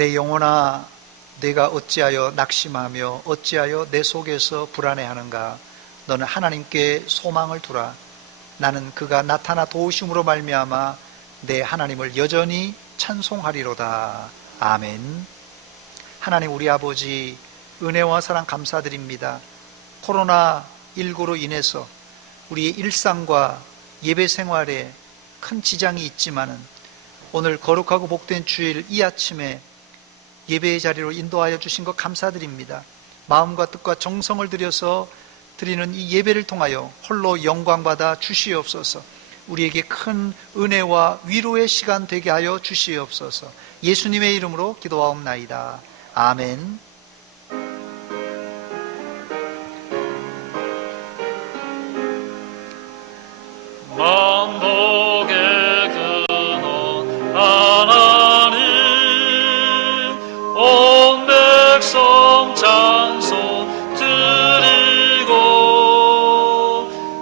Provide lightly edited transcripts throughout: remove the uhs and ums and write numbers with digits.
내 영혼아, 내가 어찌하여 낙심하며 어찌하여 내 속에서 불안해하는가? 너는 하나님께 소망을 두라. 나는 그가 나타나 도우심으로 말미암아 내 하나님을 여전히 찬송하리로다. 아멘. 하나님 우리 아버지, 은혜와 사랑 감사드립니다. 코로나19로 인해서 우리의 일상과 예배 생활에 큰 지장이 있지만은 오늘 거룩하고 복된 주일 이 아침에 예배의 자리로 인도하여 주신 것 감사드립니다. 마음과 뜻과 정성을 들여서 드리는 이 예배를 통하여 홀로 영광받아 주시옵소서. 우리에게 큰 은혜와 위로의 시간 되게 하여 주시옵소서. 예수님의 이름으로 기도하옵나이다. 아멘. 만복의 근원 하나님, 온 백성 찬송 드리고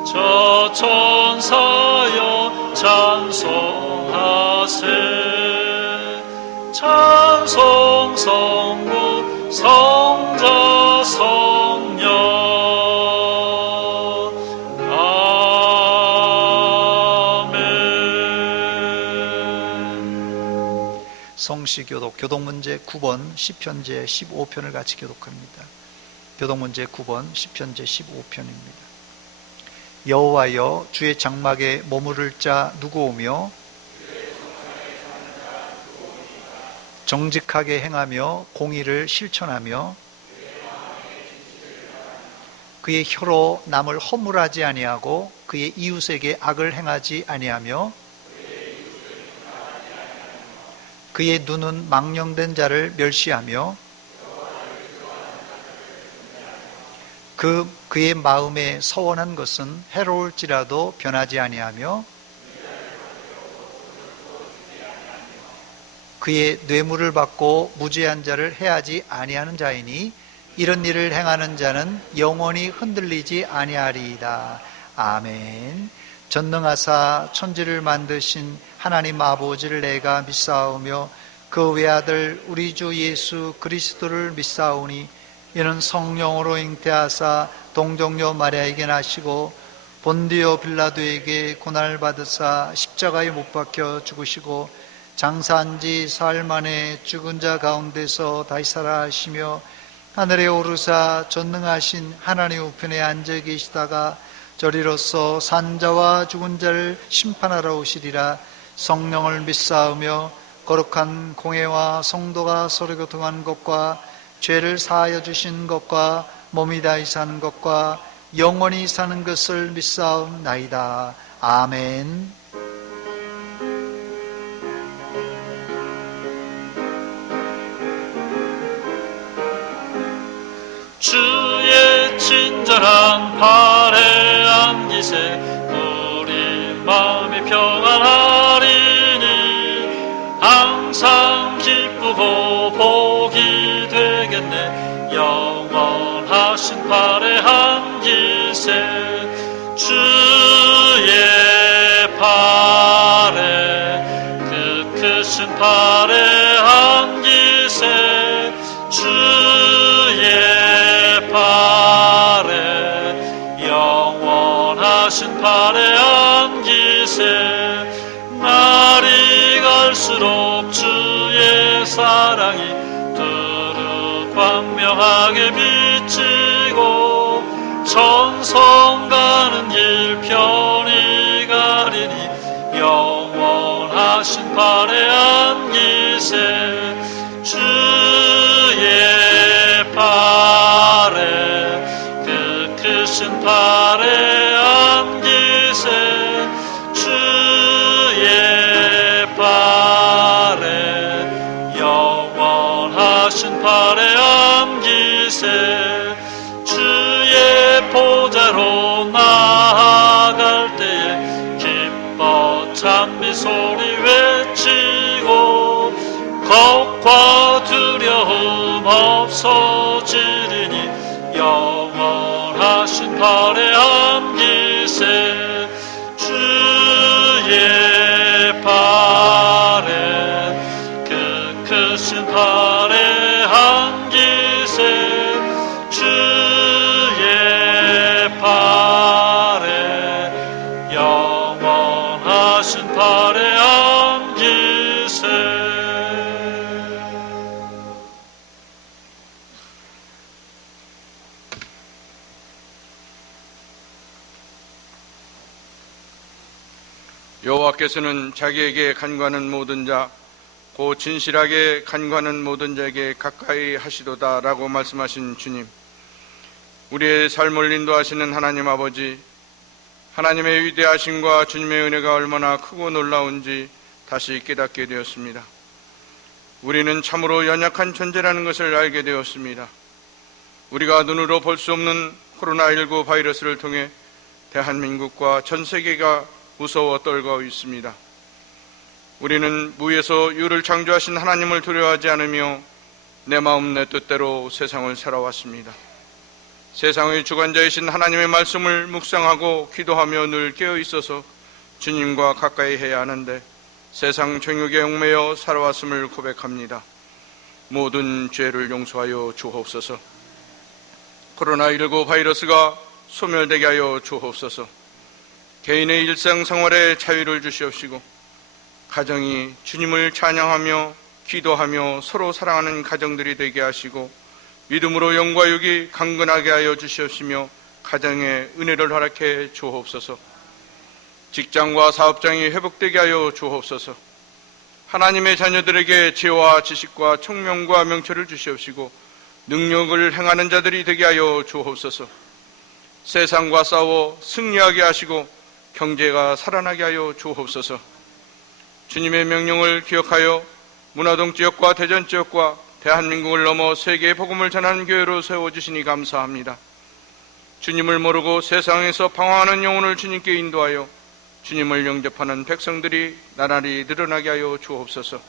저 천사여 찬송하세. 찬송 성부 성자 성령. 아멘. 성시교독 교독문제 9번 시편제 15편을 같이 교독합니다. 교독문제 9번 시편제 15편입니다. 여호와여, 주의 장막에 머무를 자 누구오며 정직하게 행하며 공의를 실천하며 그의 혀로 남을 허물하지 아니하고 그의 이웃에게 악을 행하지 아니하며 그의 눈은 망령된 자를 멸시하며 그의 마음에 서원한 것은 해로울지라도 변하지 아니하며 그의 뇌물을 받고 무죄한 자를 해하지 아니하는 자이니 이런 일을 행하는 자는 영원히 흔들리지 아니하리이다. 아멘. 전능하사 천지를 만드신 하나님 아버지를 내가 믿사오며 그 외아들 우리 주 예수 그리스도를 믿사오니 이는 성령으로 잉태하사 동정녀 마리아에게 나시고 본디오 빌라도에게 고난을 받으사 십자가에 못 박혀 죽으시고 장사한 지 사흘 만에 죽은 자 가운데서 다시 살아하시며 하늘에 오르사 전능하신 하나님 우편에 앉아 계시다가 저리로서 산자와 죽은 자를 심판하러 오시리라. 성령을 믿사오며 거룩한 공회와 성도가 서로 교통한 것과 죄를 사하여 주신 것과 몸이 다시 사는 것과 영원히 사는 것을 믿사옵나이다. 아멘. 주의 친절한 팔에 안기세. 우리 마음이 평안하리니 항상 기쁘고 복이 되겠네. 영원하신 팔에 안기세. 주의 팔에 그 크신 팔에 안기세. 주의 영원하신 팔에 안기세. 날이 갈수록 주의 사랑이 두루 광명하게 비치고 천성 가는 길 편히 가리니 영원하신 팔에 안기세. 주의 팔에 그 크신 팔에 안기세. 주의 팔에 영원하신 팔에 안기세. 주의 보좌로 나아갈 때에 기뻐 찬미 소리 외치고 겁과 두려움 없어지리니 영원하신 팔에 안기세. 주의 팔에 그 크신 팔 하신 발에 앉으세. 여호와께서는 자기에게 간구하는 모든 자, 곧 진실하게 간구하는 모든 자에게 가까이 하시도다 라고 말씀하신 주님, 우리의 삶을 인도하시는 하나님 아버지, 하나님의 위대하심과 주님의 은혜가 얼마나 크고 놀라운지 다시 깨닫게 되었습니다. 우리는 참으로 연약한 존재라는 것을 알게 되었습니다. 우리가 눈으로 볼 수 없는 코로나19 바이러스를 통해 대한민국과 전 세계가 무서워 떨고 있습니다. 우리는 무에서 유를 창조하신 하나님을 두려워하지 않으며 내 마음 내 뜻대로 세상을 살아왔습니다. 세상의 주관자이신 하나님의 말씀을 묵상하고 기도하며 늘 깨어 있어서 주님과 가까이 해야 하는데 세상 정욕에 얽매여 살아왔음을 고백합니다. 모든 죄를 용서하여 주옵소서. 코로나19 바이러스가 소멸되게 하여 주옵소서. 개인의 일상생활에 자유를 주시옵시고 가정이 주님을 찬양하며 기도하며 서로 사랑하는 가정들이 되게 하시고 믿음으로 영과 육이 강건하게 하여 주시옵시며 가정에 은혜를 허락해 주옵소서. 직장과 사업장이 회복되게 하여 주옵소서. 하나님의 자녀들에게 지혜와 지식과 총명과 명철을 주시옵시고 능력을 행하는 자들이 되게 하여 주옵소서. 세상과 싸워 승리하게 하시고 경제가 살아나게 하여 주옵소서. 주님의 명령을 기억하여 문화동 지역과 대전 지역과 대한민국을 넘어 세계의 복음을 전하는 교회로 세워주시니 감사합니다. 주님을 모르고 세상에서 방황하는 영혼을 주님께 인도하여 주님을 영접하는 백성들이 나날이 늘어나게 하여 주옵소서.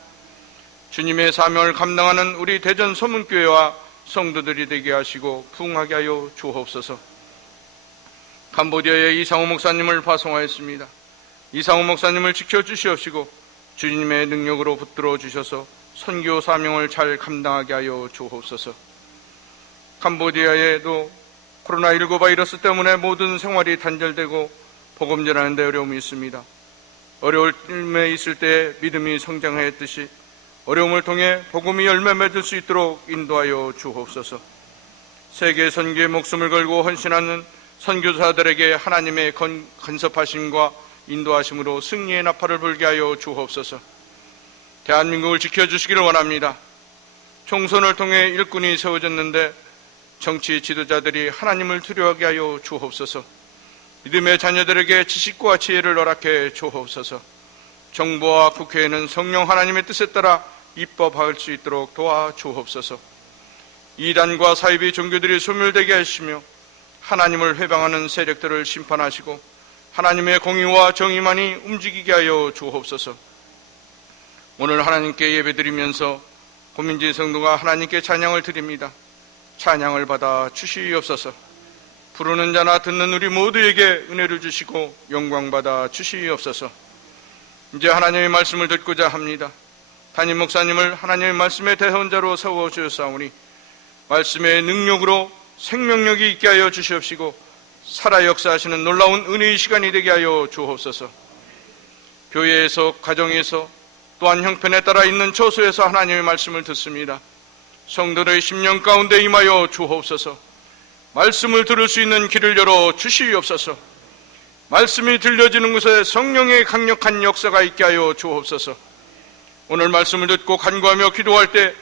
주님의 사명을 감당하는 우리 대전 소문교회와 성도들이 되게 하시고 부흥하게 하여 주옵소서. 캄보디아의 이상호 목사님을 파송하였습니다. 이상호 목사님을 지켜주시옵시고 주님의 능력으로 붙들어 주셔서 선교 사명을 잘 감당하게 하여 주옵소서. 캄보디아에도 코로나19 바이러스 때문에 모든 생활이 단절되고 복음 전하는 데 어려움이 있습니다. 어려움에 있을 때 믿음이 성장하였듯이 어려움을 통해 복음이 열매 맺을 수 있도록 인도하여 주옵소서. 세계 선교에 목숨을 걸고 헌신하는 선교사들에게 하나님의 간섭하심과 인도하심으로 승리의 나팔을 불게 하여 주옵소서. 대한민국을 지켜주시기를 원합니다. 총선을 통해 일꾼이 세워졌는데 정치 지도자들이 하나님을 두려워하게 하여 주옵소서. 믿음의 자녀들에게 지식과 지혜를 허락해 주옵소서. 정부와 국회에는 성령 하나님의 뜻에 따라 입법할 수 있도록 도와 주옵소서. 이단과 사이비 종교들이 소멸되게 하시며 하나님을 회방하는 세력들을 심판하시고 하나님의 공의와 정의만이 움직이게 하여 주옵소서. 오늘 하나님께 예배드리면서 고민지 성도가 하나님께 찬양을 드립니다. 찬양을 받아 주시옵소서. 부르는 자나 듣는 우리 모두에게 은혜를 주시고 영광 받아 주시옵소서. 이제 하나님의 말씀을 듣고자 합니다. 담임 목사님을 하나님의 말씀의 대선자로 세워주셨사오니 말씀의 능력으로 생명력이 있게 하여 주시옵시고 살아 역사하시는 놀라운 은혜의 시간이 되게 하여 주옵소서. 교회에서 가정에서 또한 형편에 따라 있는 처소에서 하나님의 말씀을 듣습니다. 성도들의 심령 가운데 임하여 주옵소서. 말씀을 들을 수 있는 길을 열어 주시옵소서. 말씀이 들려지는 곳에 성령의 강력한 역사가 있게 하여 주옵소서. 오늘 말씀을 듣고 간구하며 기도할 때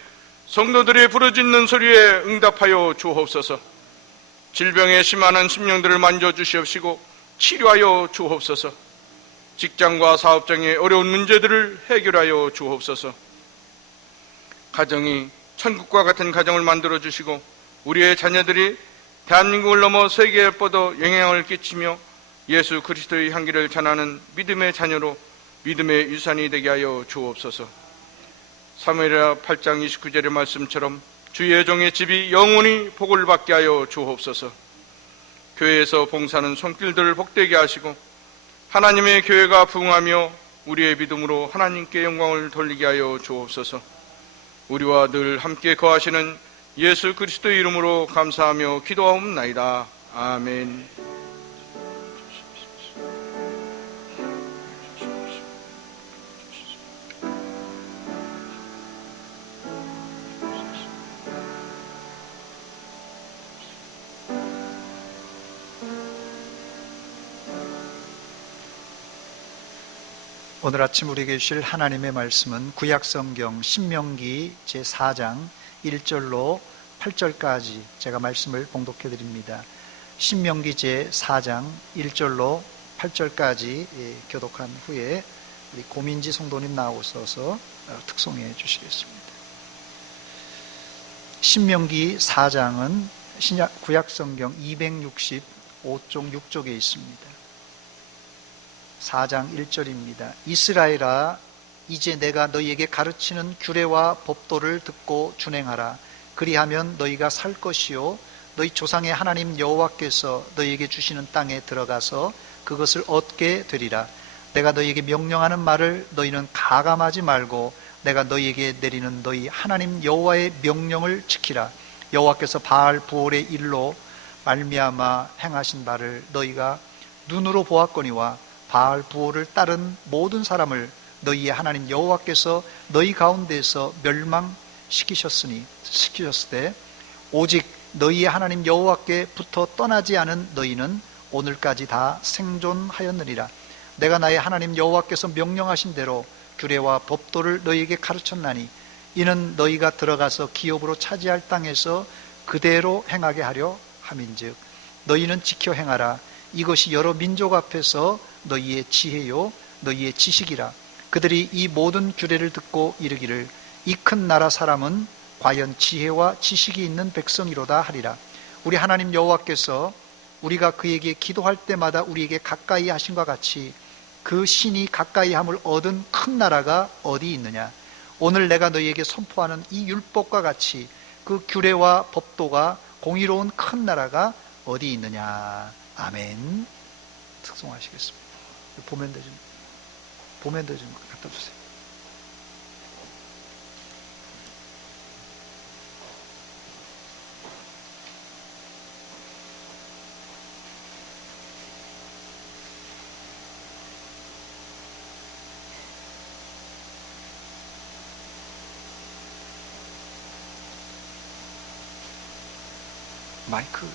성도들이 부르짖는 소리에 응답하여 주옵소서. 질병에 심하는 심령들을 만져주시옵시고 치료하여 주옵소서. 직장과 사업장의 어려운 문제들을 해결하여 주옵소서. 가정이 천국과 같은 가정을 만들어 주시고 우리의 자녀들이 대한민국을 넘어 세계에 뻗어 영향을 끼치며 예수 그리스도의 향기를 전하는 믿음의 자녀로 믿음의 유산이 되게 하여 주옵소서. 사무엘하 8장 29절의 말씀처럼 주의 종의 집이 영원히 복을 받게 하여 주옵소서. 교회에서 봉사하는 손길들을 복되게 하시고 하나님의 교회가 부흥하며 우리의 믿음으로 하나님께 영광을 돌리게 하여 주옵소서. 우리와 늘 함께 거하시는 예수 그리스도의 이름으로 감사하며 기도하옵나이다. 아멘. 오늘 아침 우리에게 주실 하나님의 말씀은 구약성경 신명기 제4장 1절로 8절까지 제가 말씀을 봉독해 드립니다. 신명기 제4장 1절로 8절까지 교독한 후에 우리 고민지 성도님 나오셔서 특송해 주시겠습니다. 신명기 4장은 구약성경 265쪽 6쪽에 있습니다. 4장 1절입니다. 이스라엘아, 이제 내가 너희에게 가르치는 규례와 법도를 듣고 준행하라. 그리하면 너희가 살 것이요 너희 조상의 하나님 여호와께서 너희에게 주시는 땅에 들어가서 그것을 얻게 되리라. 내가 너희에게 명령하는 말을 너희는 가감하지 말고 내가 너희에게 내리는 너희 하나님 여호와의 명령을 지키라. 여호와께서 바알 부올의 일로 말미암아 행하신 바를 너희가 눈으로 보았거니와 바알 부올을 따른 모든 사람을 너희의 하나님 여호와께서 너희 가운데에서 멸망시키셨을 때 오직 너희의 하나님 여호와께 붙어 떠나지 않은 너희는 오늘까지 다 생존하였느니라. 내가 나의 하나님 여호와께서 명령하신 대로 규례와 법도를 너희에게 가르쳤나니 이는 너희가 들어가서 기업으로 차지할 땅에서 그대로 행하게 하려 함인즉 너희는 지켜 행하라. 이것이 여러 민족 앞에서 너희의 지혜요 너희의 지식이라. 그들이 이 모든 규례를 듣고 이르기를 이 큰 나라 사람은 과연 지혜와 지식이 있는 백성이로다 하리라. 우리 하나님 여호와께서 우리가 그에게 기도할 때마다 우리에게 가까이 하신과 같이 그 신이 가까이 함을 얻은 큰 나라가 어디 있느냐. 오늘 내가 너희에게 선포하는 이 율법과 같이 그 규례와 법도가 공의로운 큰 나라가 어디 있느냐. 아멘. 특송하시겠습니다. 보면대 좀 갖다 주세요. 마이크.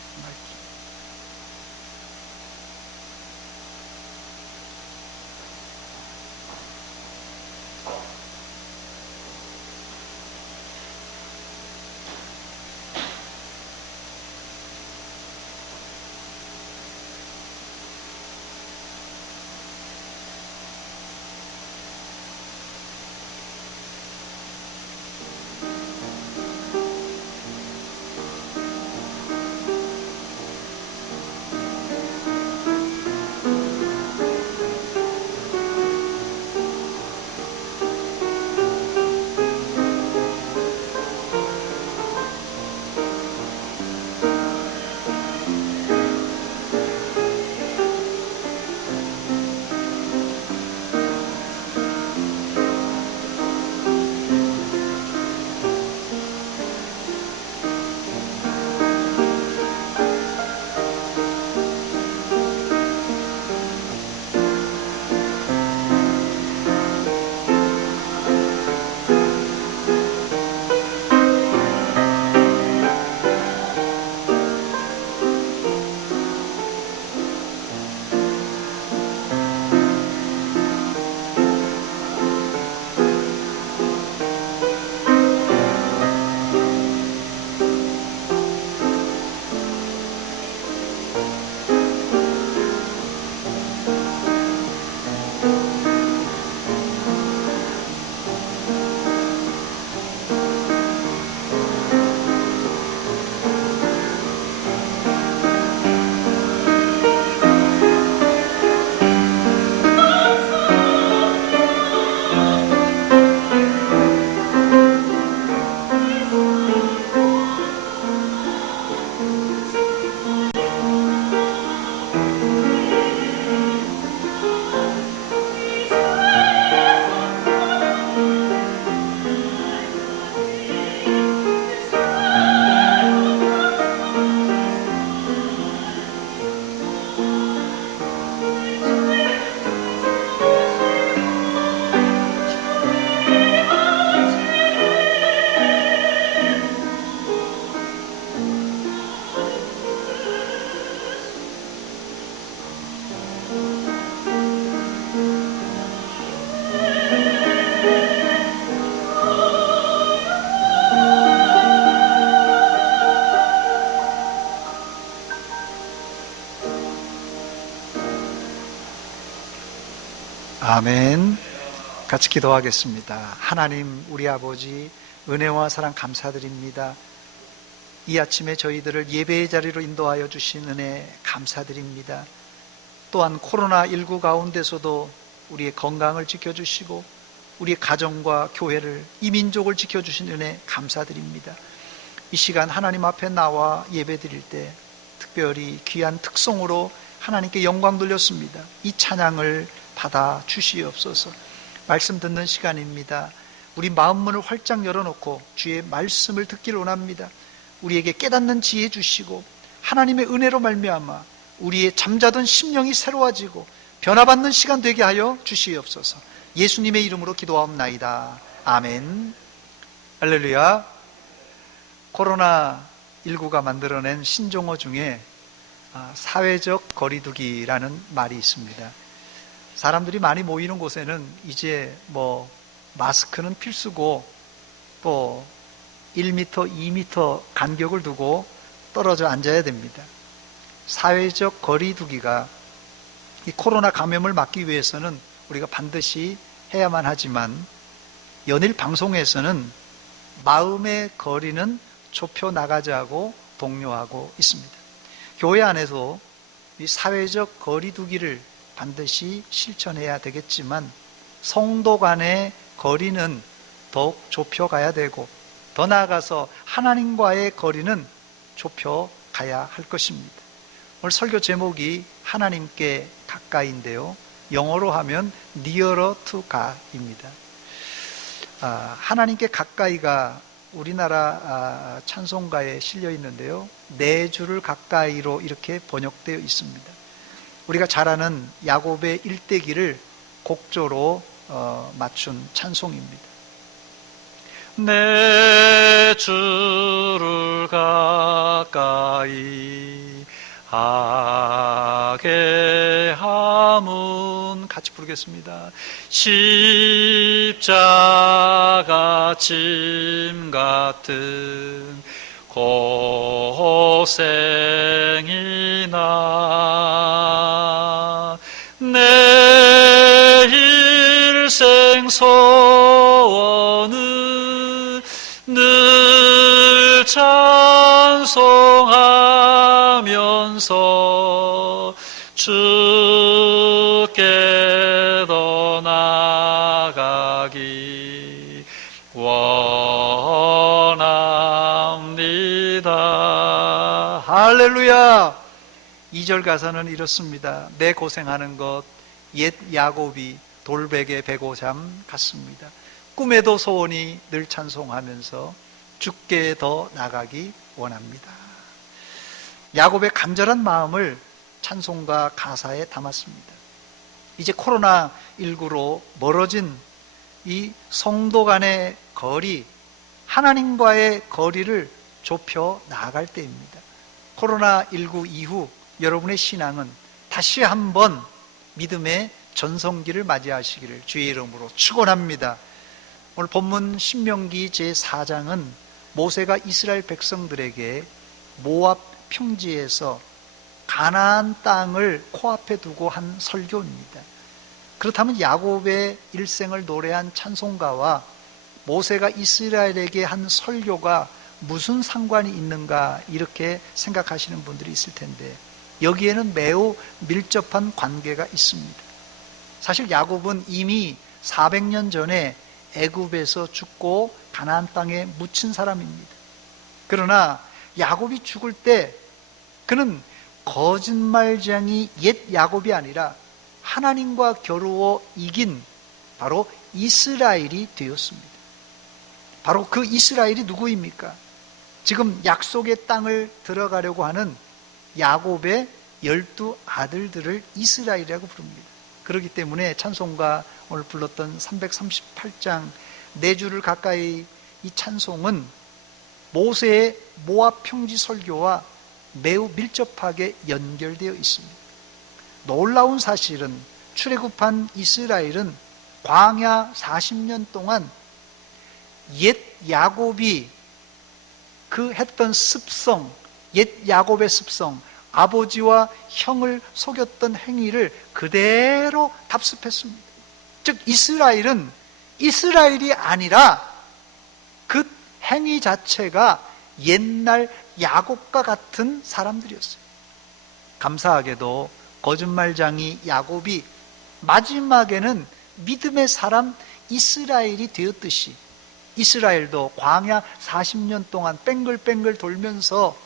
아멘. 같이 기도하겠습니다. 하나님, 우리 아버지, 은혜와 사랑 감사드립니다. 이 아침에 저희들을 예배의 자리로 인도하여 주신 은혜 감사드립니다. 또한 코로나19 가운데서도 우리의 건강을 지켜주시고 우리의 가정과 교회를, 이 민족을 지켜주신 은혜 감사드립니다. 이 시간 하나님 앞에 나와 예배드릴 때 특별히 귀한 특송으로 하나님께 영광 돌렸습니다. 이 찬양을 받아 주시옵소서. 말씀 듣는 시간입니다. 우리 마음문을 활짝 열어놓고 주의 말씀을 듣기를 원합니다. 우리에게 깨닫는 지혜 주시고 하나님의 은혜로 말미암아 우리의 잠자던 심령이 새로워지고 변화받는 시간 되게 하여 주시옵소서. 예수님의 이름으로 기도하옵나이다. 아멘. 할렐루야. 코로나19가 만들어낸 신종어 중에 사회적 거리두기라는 말이 있습니다. 사람들이 많이 모이는 곳에는 이제 마스크는 필수고 또 1m, 2m 간격을 두고 떨어져 앉아야 됩니다. 사회적 거리두기가 이 코로나 감염을 막기 위해서는 우리가 반드시 해야만 하지만 연일 방송에서는 마음의 거리는 좁혀 나가자고 독려하고 있습니다. 교회 안에서 이 사회적 거리두기를 반드시 실천해야 되겠지만 성도 간의 거리는 더욱 좁혀가야 되고 더 나아가서 하나님과의 거리는 좁혀가야 할 것입니다. 오늘 설교 제목이 하나님께 가까이인데요, 영어로 하면 nearer to God입니다. 하나님께 가까이가 우리나라 찬송가에 실려 있는데요, 내 주를 가까이로 이렇게 번역되어 있습니다. 우리가 잘 아는 야곱의 일대기를 곡조로 맞춘 찬송입니다. 내 주를 가까이 하게 함은, 같이 부르겠습니다. 십자가 짐 같은 고생이나 내 일생 소원은 늘 찬송하면서 주께 더 나아가기 원합니다. 할렐루야. 2절 가사는 이렇습니다. 내 고생하는 것 옛 야곱이 돌베개 베고잠 같습니다. 꿈에도 소원이 늘 찬송하면서 주께 더 나가기 원합니다. 야곱의 간절한 마음을 찬송가 가사에 담았습니다. 이제 코로나19로 멀어진 이 성도 간의 거리, 하나님과의 거리를 좁혀 나아갈 때입니다. 코로나19 이후 여러분의 신앙은 다시 한번 믿음의 전성기를 맞이하시기를 주의 이름으로 축원합니다. 오늘 본문 신명기 제4장은 모세가 이스라엘 백성들에게 모압 평지에서 가나안 땅을 코앞에 두고 한 설교입니다. 그렇다면 야곱의 일생을 노래한 찬송가와 모세가 이스라엘에게 한 설교가 무슨 상관이 있는가, 이렇게 생각하시는 분들이 있을 텐데 여기에는 매우 밀접한 관계가 있습니다. 사실 야곱은 이미 400년 전에 애굽에서 죽고 가나안 땅에 묻힌 사람입니다. 그러나 야곱이 죽을 때 그는 거짓말쟁이 옛 야곱이 아니라 하나님과 겨루어 이긴 바로 이스라엘이 되었습니다. 바로 그 이스라엘이 누구입니까? 지금 약속의 땅을 들어가려고 하는 야곱의 12 아들들을 이스라엘이라고 부릅니다. 그렇기 때문에 찬송가 오늘 불렀던 338장 내 주를 가까이, 이 찬송은 모세의 모압 평지 설교와 매우 밀접하게 연결되어 있습니다. 놀라운 사실은 출애굽한 이스라엘은 광야 40년 동안 옛 야곱이 그 했던 습성, 옛 야곱의 습성, 아버지와 형을 속였던 행위를 그대로 답습했습니다. 즉 이스라엘은 이스라엘이 아니라 그 행위 자체가 옛날 야곱과 같은 사람들이었어요. 감사하게도 거짓말장이 야곱이 마지막에는 믿음의 사람 이스라엘이 되었듯이 이스라엘도 광야 40년 동안 뺑글뺑글 돌면서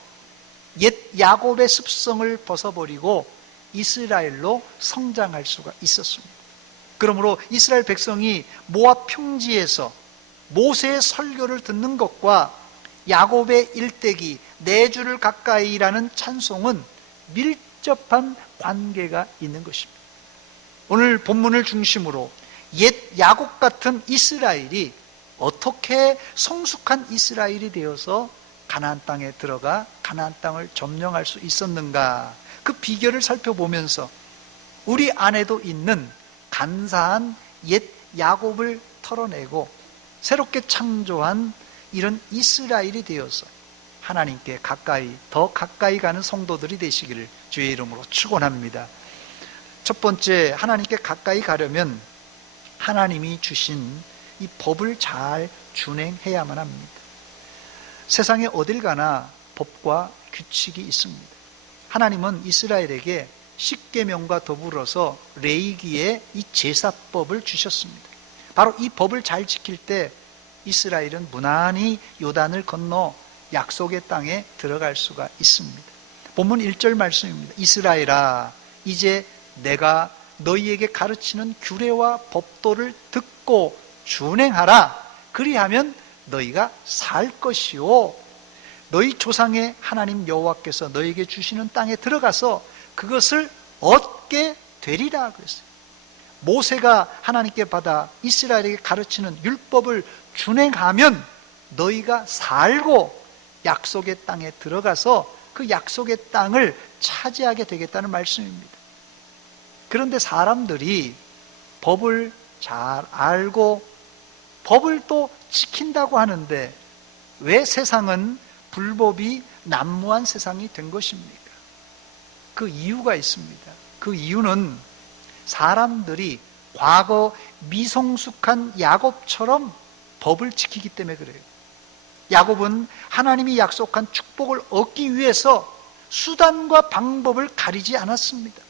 옛 야곱의 습성을 벗어버리고 이스라엘로 성장할 수가 있었습니다. 그러므로 이스라엘 백성이 모압 평지에서 모세의 설교를 듣는 것과 야곱의 일대기 내 주를 가까이라는 찬송은 밀접한 관계가 있는 것입니다. 오늘 본문을 중심으로 옛 야곱 같은 이스라엘이 어떻게 성숙한 이스라엘이 되어서 가나안 땅에 들어가 가나안 땅을 점령할 수 있었는가, 그 비결을 살펴보면서 우리 안에도 있는 간사한 옛 야곱을 털어내고 새롭게 창조한 이런 이스라엘이 되어서 하나님께 더 가까이 가는 성도들이 되시기를 주의 이름으로 축원합니다. 첫 번째, 하나님께 가까이 가려면 하나님이 주신 이 법을 잘 준행해야만 합니다. 세상에 어딜 가나 법과 규칙이 있습니다. 하나님은 이스라엘에게 십계명과 더불어서 레위기의 이 제사법을 주셨습니다. 바로 이 법을 잘 지킬 때 이스라엘은 무난히 요단을 건너 약속의 땅에 들어갈 수가 있습니다. 본문 1절 말씀입니다. 이스라엘아, 이제 내가 너희에게 가르치는 규례와 법도를 듣고 준행하라. 그리하면 너희가 살 것이요, 너희 조상의 하나님 여호와께서 너희에게 주시는 땅에 들어가서 그것을 얻게 되리라 그랬어요. 모세가 하나님께 받아 이스라엘에게 가르치는 율법을 준행하면 너희가 살고 약속의 땅에 들어가서 그 약속의 땅을 차지하게 되겠다는 말씀입니다. 그런데 사람들이 법을 잘 알고 법을 또 지킨다고 하는데 왜 세상은 불법이 난무한 세상이 된 것입니까? 그 이유가 있습니다. 그 이유는 사람들이 과거 미성숙한 야곱처럼 법을 지키기 때문에 그래요. 야곱은 하나님이 약속한 축복을 얻기 위해서 수단과 방법을 가리지 않았습니다.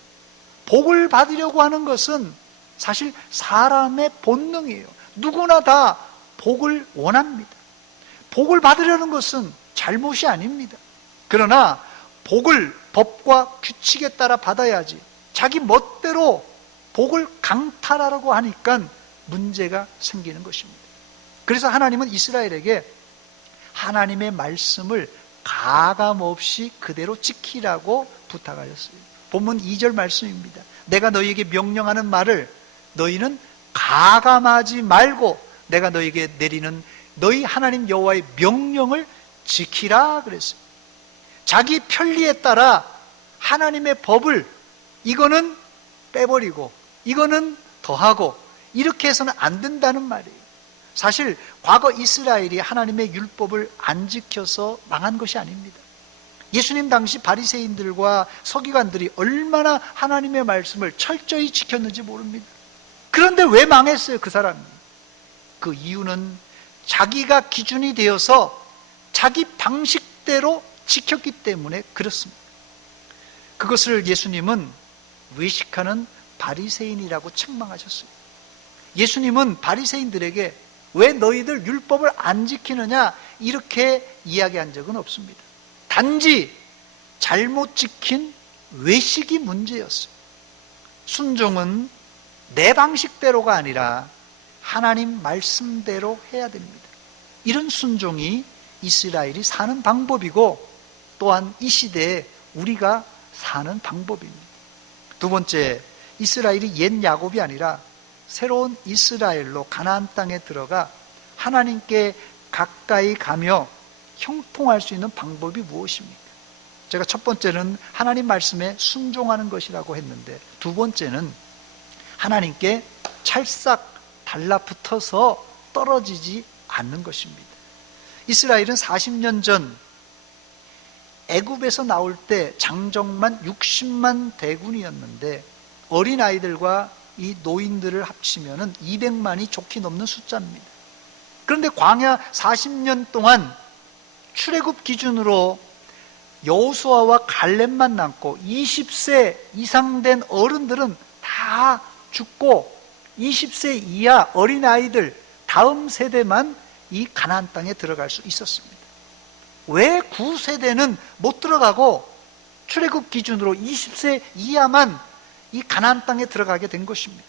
복을 받으려고 하는 것은 사실 사람의 본능이에요. 누구나 다 복을 원합니다. 복을 받으려는 것은 잘못이 아닙니다. 그러나 복을 법과 규칙에 따라 받아야지 자기 멋대로 복을 강탈하려고 하니까 문제가 생기는 것입니다. 그래서 하나님은 이스라엘에게 하나님의 말씀을 가감없이 그대로 지키라고 부탁하셨어요. 본문 2절 말씀입니다. 내가 너희에게 명령하는 말을 너희는 가감하지 말고 내가 너희에게 내리는 너희 하나님 여호와의 명령을 지키라 그랬어요. 자기 편리에 따라 하나님의 법을 이거는 빼버리고 이거는 더하고 이렇게 해서는 안 된다는 말이에요. 사실 과거 이스라엘이 하나님의 율법을 안 지켜서 망한 것이 아닙니다. 예수님 당시 바리새인들과 서기관들이 얼마나 하나님의 말씀을 철저히 지켰는지 모릅니다. 그런데 왜 망했어요, 그 사람이? 그 이유는 자기가 기준이 되어서 자기 방식대로 지켰기 때문에 그렇습니다. 그것을 예수님은 외식하는 바리새인이라고 책망하셨어요. 예수님은 바리새인들에게 왜 너희들 율법을 안 지키느냐 이렇게 이야기한 적은 없습니다. 단지 잘못 지킨 외식이 문제였어요. 순종은 내 방식대로가 아니라 하나님 말씀대로 해야 됩니다. 이런 순종이 이스라엘이 사는 방법이고 또한 이 시대에 우리가 사는 방법입니다. 두 번째, 이스라엘이 옛 야곱이 아니라 새로운 이스라엘로 가나안 땅에 들어가 하나님께 가까이 가며 형통할 수 있는 방법이 무엇입니까? 제가 첫 번째는 하나님 말씀에 순종하는 것이라고 했는데 두 번째는 하나님께 찰싹 달라붙어서 떨어지지 않는 것입니다. 이스라엘은 40년 전 애굽에서 나올 때 장정만 60만 대군이었는데 어린아이들과 이 노인들을 합치면은 200만이 좋게 넘는 숫자입니다. 그런데 광야 40년 동안 출애굽 기준으로 여호수아와 갈렙만 남고 20세 이상 된 어른들은 다 죽고 20세 이하 어린아이들 다음 세대만 이 가나안 땅에 들어갈 수 있었습니다. 왜 9세대는 못 들어가고 출애굽 기준으로 20세 이하만 이 가나안 땅에 들어가게 된 것입니다.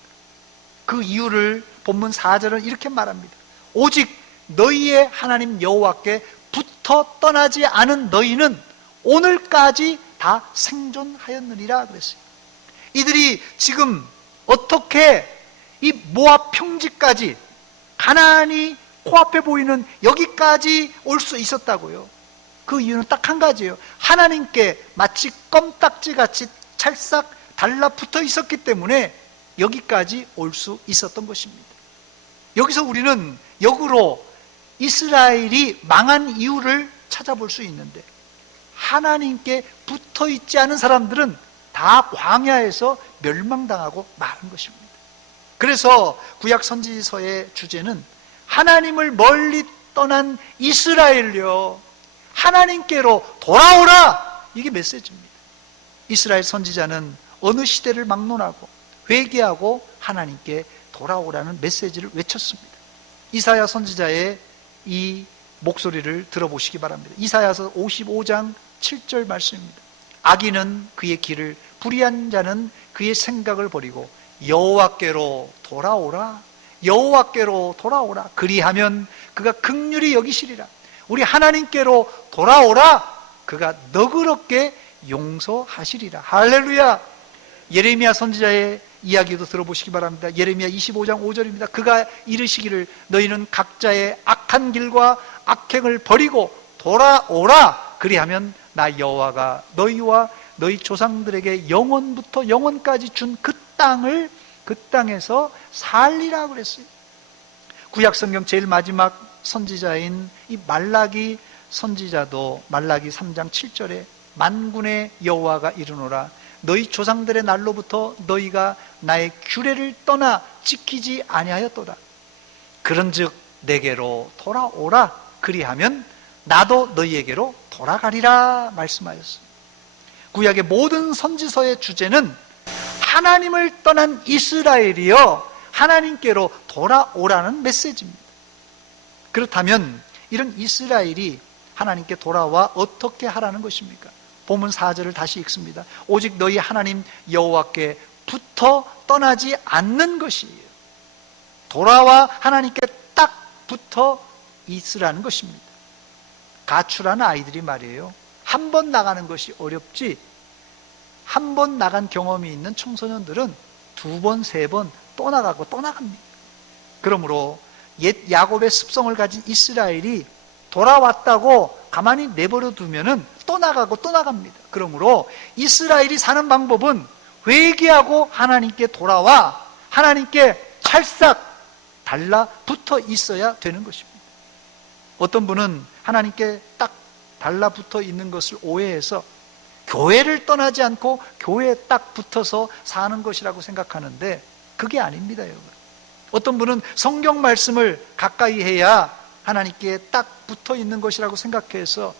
그 이유를 본문 4절은 이렇게 말합니다. 오직 너희의 하나님 여호와께 붙어 떠나지 않은 너희는 오늘까지 다 생존하였느니라 그랬어요. 이들이 지금 어떻게 이 모압 평지까지 가나안이 코앞에 보이는 여기까지 올 수 있었다고요? 그 이유는 딱 한 가지예요. 하나님께 마치 껌딱지같이 찰싹 달라붙어 있었기 때문에 여기까지 올 수 있었던 것입니다. 여기서 우리는 역으로 이스라엘이 망한 이유를 찾아볼 수 있는데, 하나님께 붙어 있지 않은 사람들은 다 광야에서 멸망당하고 마른 것입니다. 그래서 구약 선지서의 주제는 하나님을 멀리 떠난 이스라엘여 하나님께로 돌아오라, 이게 메시지입니다. 이스라엘 선지자는 어느 시대를 막론하고 회개하고 하나님께 돌아오라는 메시지를 외쳤습니다. 이사야 선지자의 이 목소리를 들어보시기 바랍니다. 이사야서 55장 7절 말씀입니다. 악인은 그의 길을, 불의한 자는 그의 생각을 버리고 여호와께로 돌아오라, 여호와께로 돌아오라. 그리하면 그가 긍휼히 여기시리라. 우리 하나님께로 돌아오라. 그가 너그럽게 용서하시리라. 할렐루야. 예레미야 선지자의 이야기도 들어보시기 바랍니다. 예레미야 25장 5절입니다. 그가 이르시기를 너희는 각자의 악한 길과 악행을 버리고 돌아오라. 그리하면 나 여호와가 너희와 너희 조상들에게 영원부터 영원까지 준 그 땅을 그 땅에서 살리라 그랬어요. 구약 성경 제일 마지막 선지자인 이 말라기 선지자도 말라기 3장 7절에 만군의 여호와가 이르노라 너희 조상들의 날로부터 너희가 나의 규례를 떠나 지키지 아니하였도다. 그런즉 내게로 돌아오라. 그리하면 나도 너희에게로 돌아가리라 말씀하였습니다. 구약의 모든 선지서의 주제는 하나님을 떠난 이스라엘이여 하나님께로 돌아오라는 메시지입니다. 그렇다면 이런 이스라엘이 하나님께 돌아와 어떻게 하라는 것입니까? 본문 4절을 다시 읽습니다. 오직 너희 하나님 여호와께 붙어 떠나지 않는 것이에요. 돌아와 하나님께 딱 붙어 있으라는 것입니다. 가출하는 아이들이 말이에요, 한 번 나가는 것이 어렵지 한 번 나간 경험이 있는 청소년들은 두 번, 세 번 또 나가고 또 나갑니다. 그러므로 옛 야곱의 습성을 가진 이스라엘이 돌아왔다고 가만히 내버려 두면은 또 나가고 또 나갑니다. 그러므로 이스라엘이 사는 방법은 회개하고 하나님께 돌아와 하나님께 찰싹 달라붙어 있어야 되는 것입니다. 어떤 분은 하나님께 딱 달라붙어 있는 것을 오해해서 교회를 떠나지 않고 교회에 딱 붙어서 사는 것이라고 생각하는데 그게 아닙니다, 여러분. 어떤 분은 성경 말씀을 가까이 해야 하나님께 딱 붙어 있는 것이라고 생각해서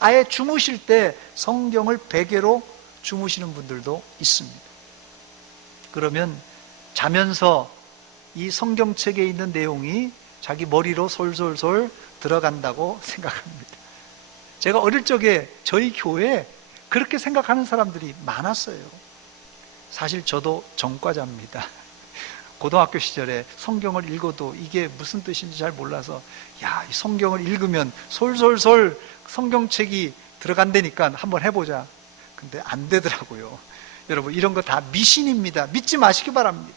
아예 주무실 때 성경을 베개로 주무시는 분들도 있습니다. 그러면 자면서 이 성경책에 있는 내용이 자기 머리로 솔솔솔 들어간다고 생각합니다. 제가 어릴 적에 저희 교회에 그렇게 생각하는 사람들이 많았어요. 사실 저도 전과자입니다. 고등학교 시절에 성경을 읽어도 이게 무슨 뜻인지 잘 몰라서 이 성경을 읽으면 솔솔솔 성경책이 들어간다니까 한번 해보자. 근데 안 되더라고요. 여러분, 이런 거 다 미신입니다. 믿지 마시기 바랍니다.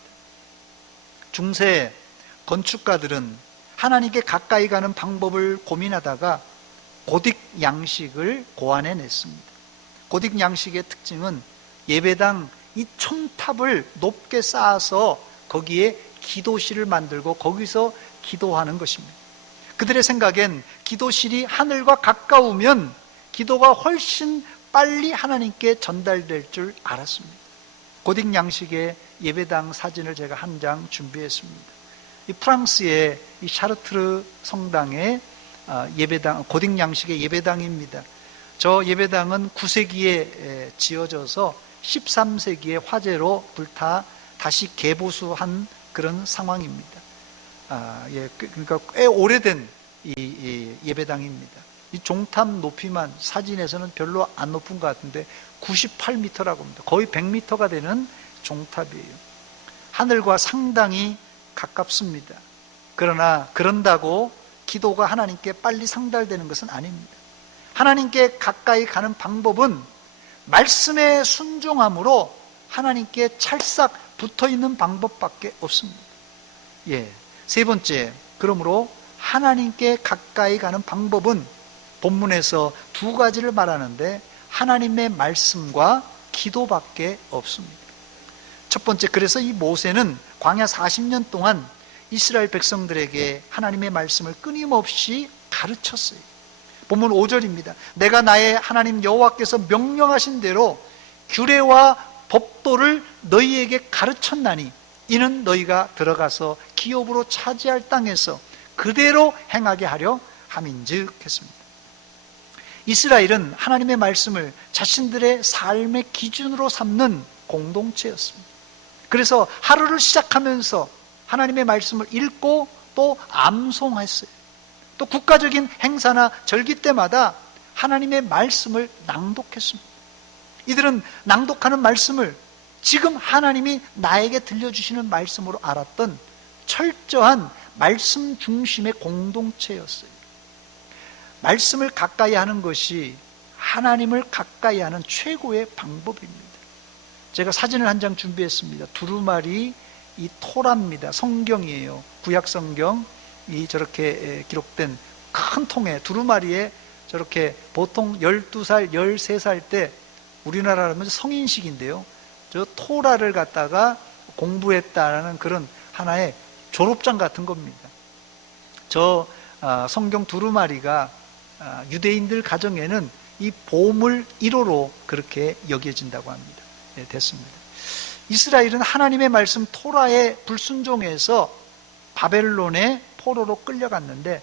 중세 건축가들은 하나님께 가까이 가는 방법을 고민하다가 고딕 양식을 고안해냈습니다. 고딕 양식의 특징은 예배당 이 첨탑을 높게 쌓아서 거기에 기도실을 만들고 거기서 기도하는 것입니다. 그들의 생각엔 기도실이 하늘과 가까우면 기도가 훨씬 빨리 하나님께 전달될 줄 알았습니다. 고딕 양식의 예배당 사진을 제가 한 장 준비했습니다. 이 프랑스의 이 샤르트르 성당의 예배당, 고딕 양식의 예배당입니다. 저 예배당은 9세기에 지어져서 13세기에 화재로 불타 다시 개보수한 그런 상황입니다. 그러니까 꽤 오래된 이 예배당입니다. 이 종탑 높이만 사진에서는 별로 안 높은 것 같은데 98m라고 합니다. 거의 100m가 되는 종탑이에요. 하늘과 상당히 가깝습니다. 그러나 그런다고 기도가 하나님께 빨리 상달되는 것은 아닙니다. 하나님께 가까이 가는 방법은 말씀에 순종함으로 하나님께 찰싹 붙어있는 방법밖에 없습니다. 세 번째, 그러므로 하나님께 가까이 가는 방법은 본문에서 두 가지를 말하는데 하나님의 말씀과 기도밖에 없습니다. 첫 번째, 그래서 이 모세는 광야 40년 동안 이스라엘 백성들에게 하나님의 말씀을 끊임없이 가르쳤어요. 본문 5절입니다. 내가 나의 하나님 여호와께서 명령하신 대로 규례와 법도를 너희에게 가르쳤나니 이는 너희가 들어가서 기업으로 차지할 땅에서 그대로 행하게 하려 함인즉 했습니다. 이스라엘은 하나님의 말씀을 자신들의 삶의 기준으로 삼는 공동체였습니다. 그래서 하루를 시작하면서 하나님의 말씀을 읽고 또 암송했어요. 또 국가적인 행사나 절기 때마다 하나님의 말씀을 낭독했습니다. 이들은 낭독하는 말씀을 지금 하나님이 나에게 들려주시는 말씀으로 알았던 철저한 말씀 중심의 공동체였어요. 말씀을 가까이 하는 것이 하나님을 가까이 하는 최고의 방법입니다. 제가 사진을 한 장 준비했습니다. 두루마리 이 토라입니다. 성경이에요. 구약 성경 이 저렇게 기록된 큰 통에 두루마리에 저렇게 보통 12살, 13살 때 우리나라라면 성인식인데요. 저 토라를 갖다가 공부했다라는 그런 하나의 졸업장 같은 겁니다. 저 성경 두루마리가 유대인들 가정에는 이 보물 1호로 그렇게 여겨진다고 합니다. 됐습니다. 이스라엘은 하나님의 말씀 토라에 불순종해서 바벨론의 포로로 끌려갔는데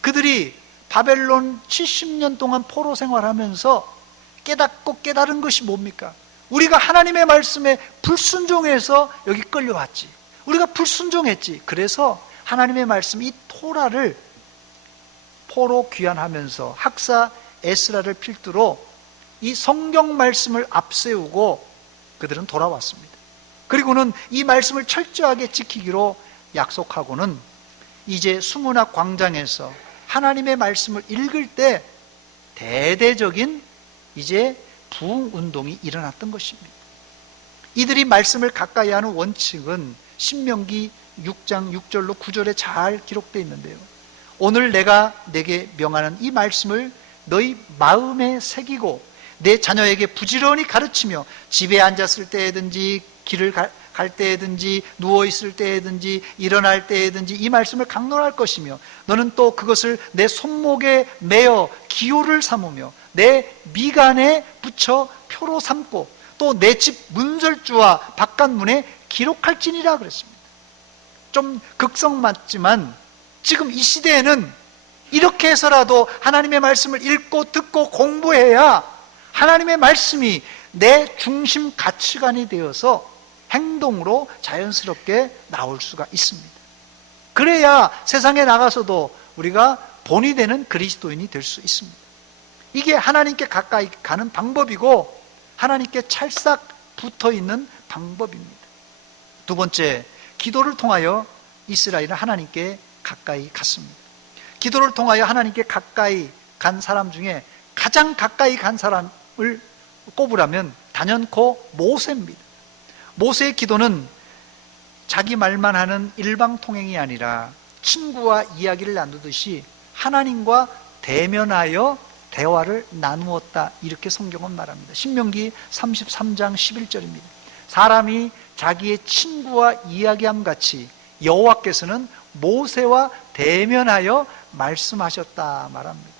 그들이 바벨론 70년 동안 포로 생활하면서 깨닫고 깨달은 것이 뭡니까? 우리가 하나님의 말씀에 불순종해서 여기 끌려왔지. 우리가 불순종했지. 그래서 하나님의 말씀 이 토라를 포로 귀환하면서 학사 에스라를 필두로 이 성경 말씀을 앞세우고 그들은 돌아왔습니다. 그리고는 이 말씀을 철저하게 지키기로 약속하고는 이제 수문학 광장에서 하나님의 말씀을 읽을 때 대대적인 이제 부흥운동이 일어났던 것입니다. 이들이 말씀을 가까이 하는 원칙은 신명기 6장 6절로 9절에 잘 기록되어 있는데요. 오늘 내가 내게 명하는 이 말씀을 너희 마음에 새기고 내 자녀에게 부지런히 가르치며 집에 앉았을 때든지 길을 갈 때든지 누워있을 때든지 일어날 때든지 이 말씀을 강론할 것이며 너는 또 그것을 내 손목에 매어 기호를 삼으며 내 미간에 붙여 표로 삼고 또 내 집 문설주와 바깥문에 기록할지니라 그랬습니다. 좀 극성 맞지만 지금 이 시대에는 이렇게 해서라도 하나님의 말씀을 읽고 듣고 공부해야 하나님의 말씀이 내 중심 가치관이 되어서 행동으로 자연스럽게 나올 수가 있습니다. 그래야 세상에 나가서도 우리가 본이 되는 그리스도인이 될 수 있습니다. 이게 하나님께 가까이 가는 방법이고 하나님께 찰싹 붙어있는 방법입니다. 두 번째, 기도를 통하여 이스라엘은 하나님께 가까이 갔습니다. 기도를 통하여 하나님께 가까이 간 사람 중에 가장 가까이 간 사람을 꼽으라면 단연코 모세입니다. 모세의 기도는 자기 말만 하는 일방통행이 아니라 친구와 이야기를 나누듯이 하나님과 대면하여 대화를 나누었다, 이렇게 성경은 말합니다. 신명기 33장 11절입니다. 사람이 자기의 친구와 이야기함 같이 여호와께서는 모세와 대면하여 말씀하셨다 말합니다.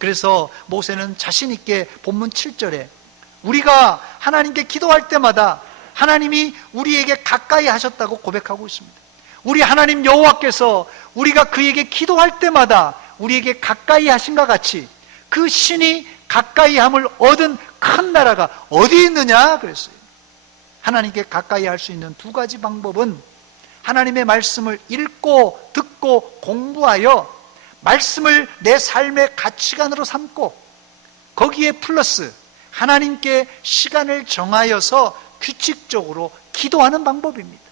그래서 모세는 자신 있게 본문 7절에 우리가 하나님께 기도할 때마다 하나님이 우리에게 가까이 하셨다고 고백하고 있습니다. 우리 하나님 여호와께서 우리가 그에게 기도할 때마다 우리에게 가까이 하신과 같이 그 신이 가까이함을 얻은 큰 나라가 어디 있느냐 그랬어요. 하나님께 가까이 할 수 있는 두 가지 방법은 하나님의 말씀을 읽고 듣고 공부하여 말씀을 내 삶의 가치관으로 삼고 거기에 플러스 하나님께 시간을 정하여서 규칙적으로 기도하는 방법입니다.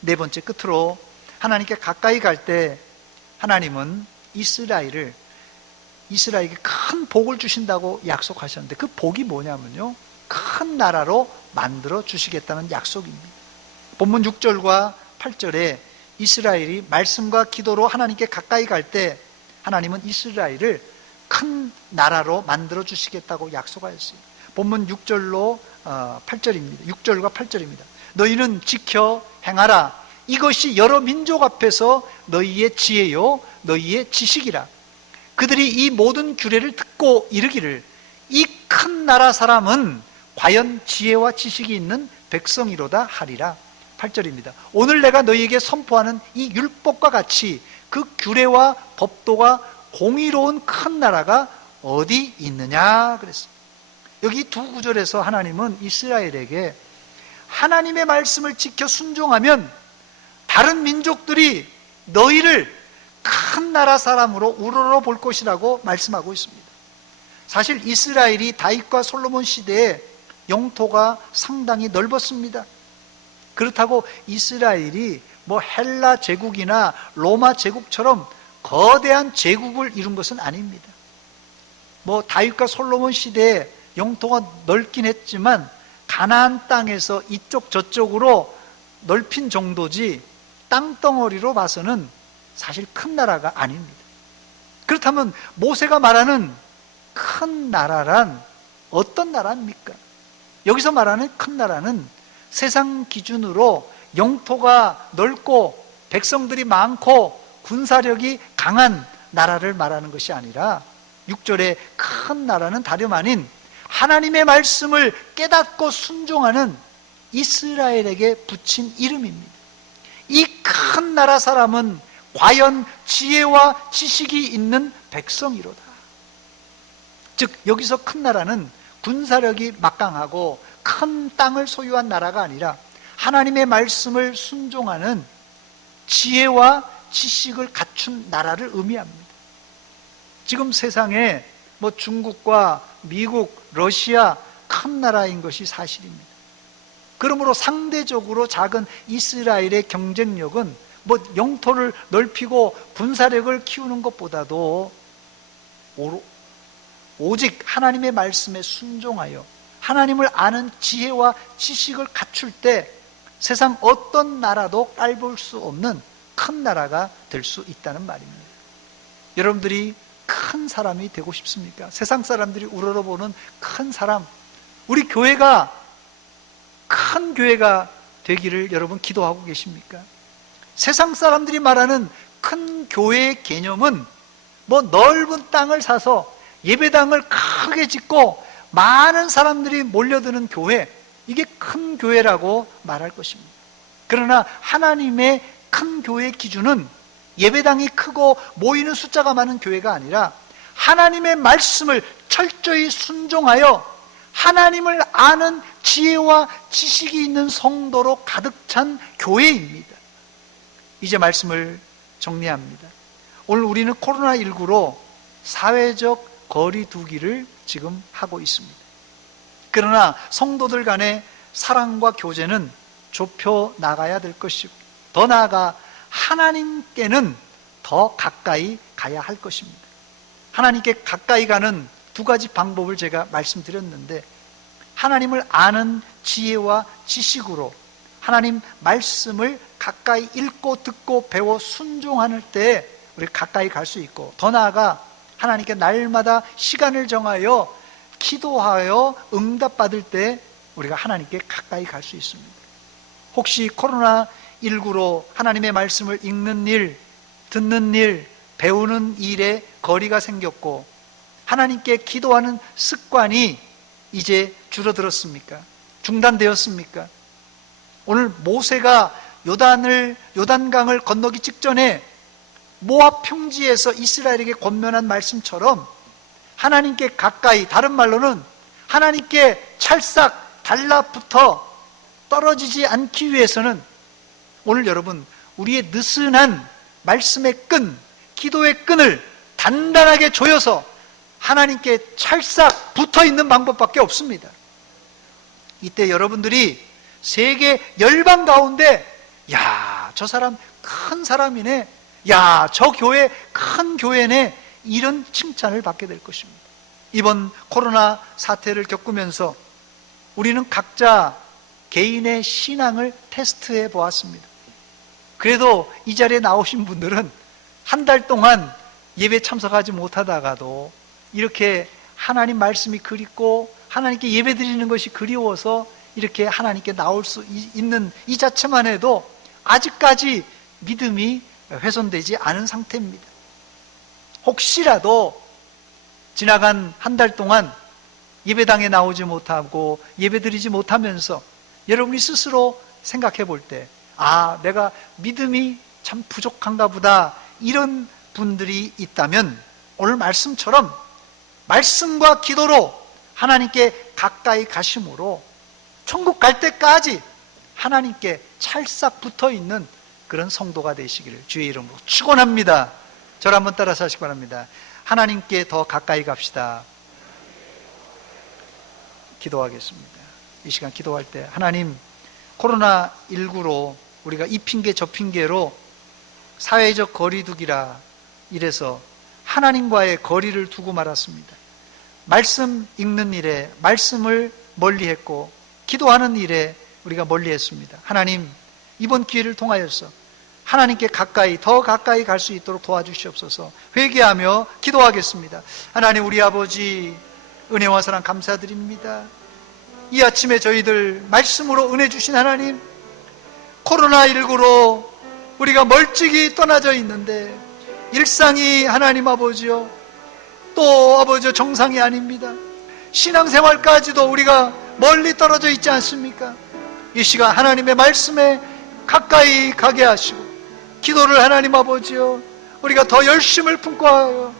네 번째, 끝으로 하나님께 가까이 갈 때 하나님은 이스라엘에게 큰 복을 주신다고 약속하셨는데 그 복이 뭐냐면요, 큰 나라로 만들어 주시겠다는 약속입니다. 본문 6절과 8절에 이스라엘이 말씀과 기도로 하나님께 가까이 갈 때 하나님은 이스라엘을 큰 나라로 만들어 주시겠다고 약속하였어요. 본문 6절로 8절입니다. 6절과 8절입니다. 너희는 지켜 행하라. 이것이 여러 민족 앞에서 너희의 지혜요 너희의 지식이라. 그들이 이 모든 규례를 듣고 이르기를 이 큰 나라 사람은 과연 지혜와 지식이 있는 백성이로다 하리라. 8절입니다. 오늘 내가 너희에게 선포하는 이 율법과 같이 그 규례와 법도가 공의로운 큰 나라가 어디 있느냐 그랬어요. 여기 두 구절에서 하나님은 이스라엘에게 하나님의 말씀을 지켜 순종하면 다른 민족들이 너희를 큰 나라 사람으로 우러러 볼 것이라고 말씀하고 있습니다. 사실 이스라엘이 다윗과 솔로몬 시대에 영토가 상당히 넓었습니다. 그렇다고 이스라엘이 뭐 헬라 제국이나 로마 제국처럼 거대한 제국을 이룬 것은 아닙니다. 뭐 다윗과 솔로몬 시대에 영토가 넓긴 했지만 가나안 땅에서 이쪽 저쪽으로 넓힌 정도지 땅덩어리로 봐서는 사실 큰 나라가 아닙니다. 그렇다면 모세가 말하는 큰 나라란 어떤 나라입니까? 여기서 말하는 큰 나라는 세상 기준으로 영토가 넓고 백성들이 많고 군사력이 강한 나라를 말하는 것이 아니라 6절에 큰 나라는 다름 아닌 하나님의 말씀을 깨닫고 순종하는 이스라엘에게 붙인 이름입니다. 이 큰 나라 사람은 과연 지혜와 지식이 있는 백성이로다. 즉 여기서 큰 나라는 군사력이 막강하고 큰 땅을 소유한 나라가 아니라 하나님의 말씀을 순종하는 지혜와 지식을 갖춘 나라를 의미합니다. 지금 세상에 뭐 중국과 미국, 러시아 큰 나라인 것이 사실입니다. 그러므로 상대적으로 작은 이스라엘의 경쟁력은 뭐 영토를 넓히고 군사력을 키우는 것보다도 오직 하나님의 말씀에 순종하여 하나님을 아는 지혜와 지식을 갖출 때 세상 어떤 나라도 깔볼 수 없는 큰 나라가 될 수 있다는 말입니다. 여러분들이 큰 사람이 되고 싶습니까? 세상 사람들이 우러러보는 큰 사람, 우리 교회가 큰 교회가 되기를 여러분 기도하고 계십니까? 세상 사람들이 말하는 큰 교회의 개념은 뭐 넓은 땅을 사서 예배당을 크게 짓고 많은 사람들이 몰려드는 교회, 이게 큰 교회라고 말할 것입니다. 그러나 하나님의 큰 교회의 기준은 예배당이 크고 모이는 숫자가 많은 교회가 아니라 하나님의 말씀을 철저히 순종하여 하나님을 아는 지혜와 지식이 있는 성도로 가득 찬 교회입니다. 이제 말씀을 정리합니다. 오늘 우리는 코로나19로 사회적 거리 두기를 지금 하고 있습니다. 그러나 성도들 간의 사랑과 교제는 좁혀 나가야 될 것이고 더 나아가 하나님께는 더 가까이 가야 할 것입니다. 하나님께 가까이 가는 두 가지 방법을 제가 말씀드렸는데 하나님을 아는 지혜와 지식으로 하나님 말씀을 가까이 읽고 듣고 배워 순종할 때 우리 가까이 갈 수 있고 더 나아가 하나님께 날마다 시간을 정하여 기도하여 응답받을 때 우리가 하나님께 가까이 갈 수 있습니다. 혹시 코로나19로 하나님의 말씀을 읽는 일, 듣는 일, 배우는 일에 거리가 생겼고 하나님께 기도하는 습관이 이제 줄어들었습니까? 중단되었습니까? 오늘 모세가 요단강을 건너기 직전에 모압 평지에서 이스라엘에게 권면한 말씀처럼 하나님께 가까이, 다른 말로는 하나님께 찰싹 달라붙어 떨어지지 않기 위해서는 오늘 여러분, 우리의 느슨한 말씀의 끈, 기도의 끈을 단단하게 조여서 하나님께 찰싹 붙어 있는 방법밖에 없습니다. 이때 여러분들이 세계 열방 가운데, 야, 저 사람 큰 사람이네, 야, 저 교회 큰 교회네, 이런 칭찬을 받게 될 것입니다. 이번 코로나 사태를 겪으면서 우리는 각자 개인의 신앙을 테스트해 보았습니다. 그래도 이 자리에 나오신 분들은 한 달 동안 예배 참석하지 못하다가도 이렇게 하나님 말씀이 그립고 하나님께 예배 드리는 것이 그리워서 이렇게 하나님께 나올 수 있는 이 자체만 해도 아직까지 믿음이 훼손되지 않은 상태입니다. 혹시라도 지나간 한 달 동안 예배당에 나오지 못하고 예배 드리지 못하면서 여러분이 스스로 생각해 볼 때, 아, 내가 믿음이 참 부족한가 보다, 이런 분들이 있다면 오늘 말씀처럼 말씀과 기도로 하나님께 가까이 가심으로 천국 갈 때까지 하나님께 찰싹 붙어 있는 그런 성도가 되시기를 주의 이름으로 축원합니다. 저를 한번 따라서 하시기 바랍니다. 하나님께 더 가까이 갑시다. 기도하겠습니다. 이 시간 기도할 때, 하나님, 코로나19로 우리가 이 핑계 저 핑계로 사회적 거리두기라 이래서 하나님과의 거리를 두고 말았습니다. 말씀 읽는 일에 말씀을 멀리했고 기도하는 일에 우리가 멀리했습니다. 하나님, 이번 기회를 통하여서 하나님께 가까이, 더 가까이 갈 수 있도록 도와주시옵소서. 회개하며 기도하겠습니다. 하나님, 우리 아버지, 은혜와 사랑 감사드립니다. 이 아침에 저희들 말씀으로 은혜 주신 하나님, 코로나19로 우리가 멀찍이 떠나져 있는데 일상이 하나님 아버지요, 또 아버지요, 정상이 아닙니다. 신앙생활까지도 우리가 멀리 떨어져 있지 않습니까? 이 시간 하나님의 말씀에 가까이 가게 하시고 기도를 하나님 아버지요, 우리가 더 열심을 품고 하여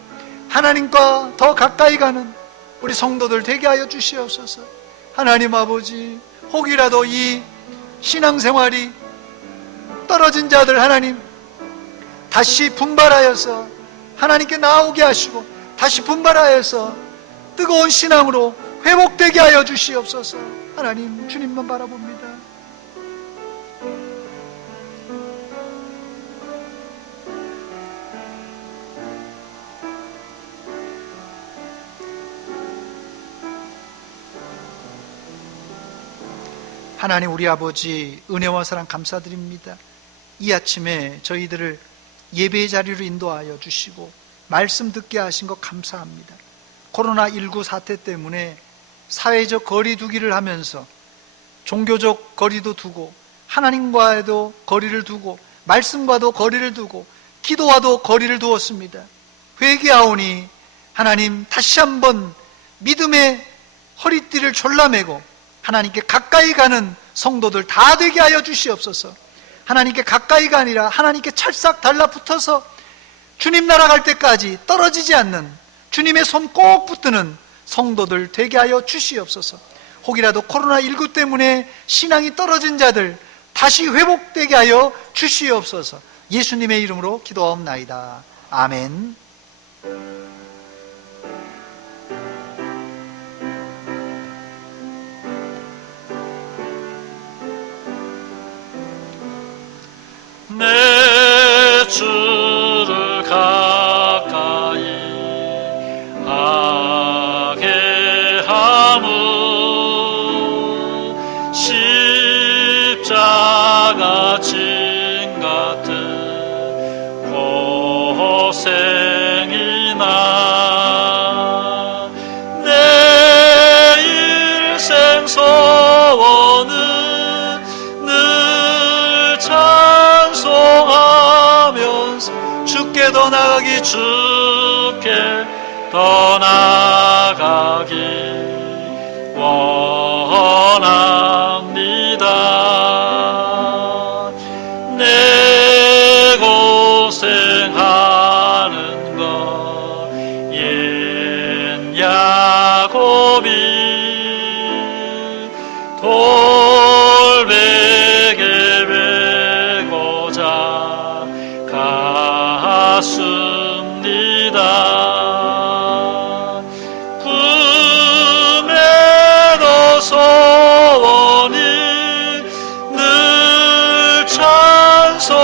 하나님과 더 가까이 가는 우리 성도들 되게 하여 주시옵소서. 하나님 아버지, 혹이라도 이 신앙생활이 떨어진 자들 하나님 다시 분발하여서 하나님께 나오게 하시고 다시 분발하여서 뜨거운 신앙으로 회복되게 하여 주시옵소서. 하나님, 주님만 바라봅니다. 하나님, 우리 아버지, 은혜와 사랑 감사드립니다. 이 아침에 저희들을 예배의 자리로 인도하여 주시고 말씀 듣게 하신 것 감사합니다. 코로나19 사태 때문에 사회적 거리두기를 하면서 종교적 거리도 두고 하나님과도 거리를 두고 말씀과도 거리를 두고 기도와도 거리를 두었습니다. 회개하오니 하나님, 다시 한번 믿음의 허리띠를 졸라매고 하나님께 가까이 가는 성도들 다 되게 하여 주시옵소서. 하나님께 가까이가 아니라 하나님께 찰싹 달라붙어서 주님 나라 갈 때까지 떨어지지 않는, 주님의 손 꼭 붙드는 성도들 되게 하여 주시옵소서. 혹이라도 코로나19 때문에 신앙이 떨어진 자들 다시 회복되게 하여 주시옵소서. 예수님의 이름으로 기도하옵나이다. 아멘. 내 주를 가까이 하게 함은 십자가 짐 같은 고생이나 내 일생 소원은 주께 더 나가기, 주께 더 나가기 원하 받았습니다. 꿈에도 소원이 늘 찬송하면서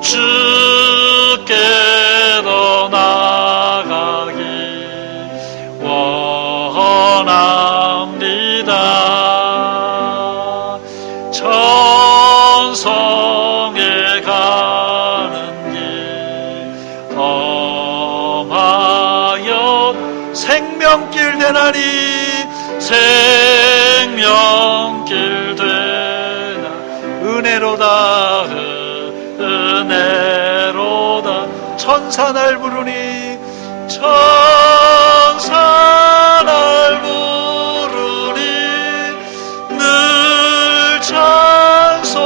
주께로 나가기 원합니다. 천성에 가는 길 험하여 생명길 되나니 생명길 되나 은혜로다 은혜로다 천사 날 부르니 천사 날 부르니 늘 찬송하면서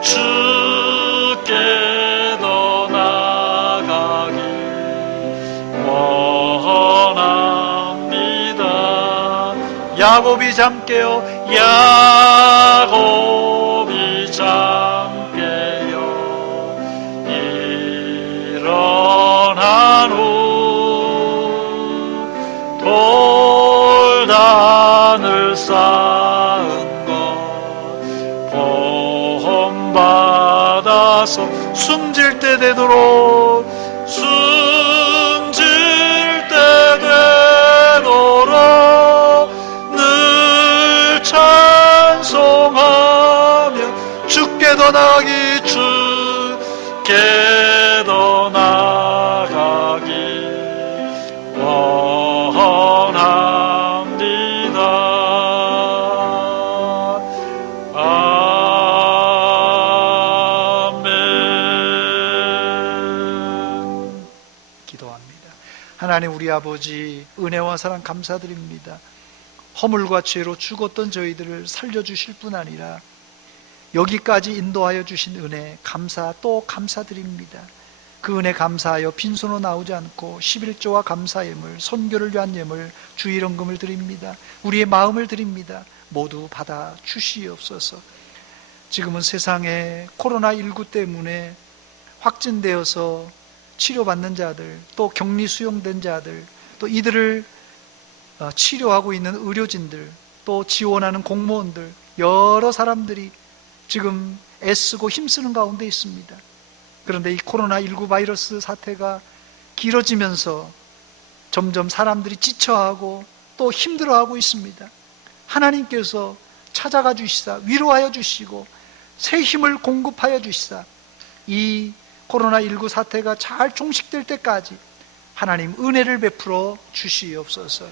주께로 나가기 원합니다. 야곱이 잠깨요 야곱이 잠깨요 일어난 후 돌단을 쌓은 것 보험받아서 숨질 때 되도록 숨질 때 되도록 늘 찬송하며 주께도 나가기 주께도 나가기 원합니다. 아멘. 기도합니다. 하나님 우리 아버지 은혜와 사랑 감사드립니다. 허물과 죄로 죽었던 저희들을 살려주실 뿐 아니라 여기까지 인도하여 주신 은혜 감사 또 감사드립니다. 그 은혜 감사하여 빈손으로 나오지 않고 11조와 감사 예물, 선교를 위한 예물, 주일헌금을 드립니다. 우리의 마음을 드립니다. 모두 받아 주시옵소서. 지금은 세상에 코로나19 때문에 확진되어서 치료받는 자들, 또 격리 수용된 자들, 또 이들을 치료하고 있는 의료진들, 또 지원하는 공무원들, 여러 사람들이 지금 애쓰고 힘쓰는 가운데 있습니다. 그런데 이 코로나19 바이러스 사태가 길어지면서 점점 사람들이 지쳐하고 또 힘들어하고 있습니다. 하나님께서 찾아가 주시사 위로하여 주시고 새 힘을 공급하여 주시사 이 코로나19 사태가 잘 종식될 때까지 하나님 은혜를 베풀어 주시옵소서.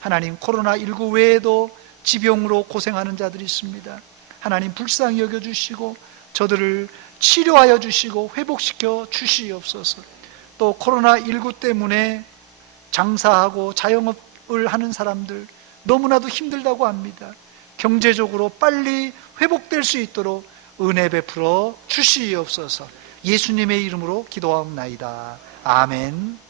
하나님 코로나19 외에도 지병으로 고생하는 자들이 있습니다. 하나님 불쌍히 여겨주시고 저들을 치료하여 주시고 회복시켜 주시옵소서. 또 코로나19 때문에 장사하고 자영업을 하는 사람들 너무나도 힘들다고 합니다. 경제적으로 빨리 회복될 수 있도록 은혜 베풀어 주시옵소서. 예수님의 이름으로 기도하옵나이다. 아멘.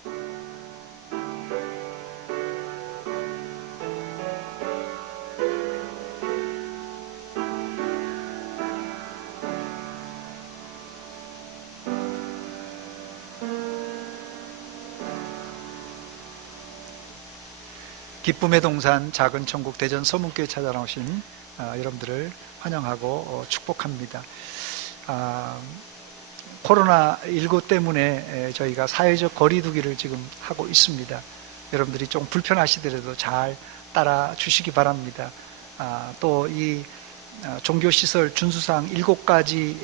기쁨의 동산 작은 천국 대전 서문교회 찾아나오신 여러분들을 환영하고 축복합니다. 코로나19 때문에 저희가 사회적 거리두기를 지금 하고 있습니다. 여러분들이 좀 불편하시더라도 잘 따라 주시기 바랍니다. 또 이 종교시설 준수사항 7가지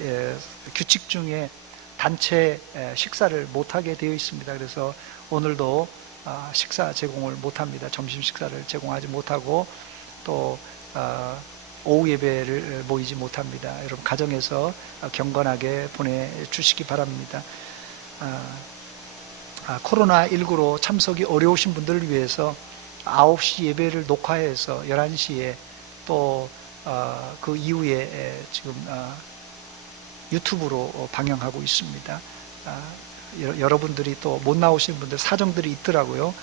규칙 중에 단체 식사를 못하게 되어 있습니다. 그래서 오늘도 식사 제공을 못합니다. 점심 식사를 제공하지 못하고 또 오후 예배를 모이지 못합니다. 여러분 가정에서 경건하게 보내주시기 바랍니다. 코로나19로 참석이 어려우신 분들을 위해서 9시 예배를 녹화해서 11시에 또 그 이후에 지금 유튜브로 방영하고 있습니다. 여러분들이 또 못 나오신 분들 사정들이 있더라고요.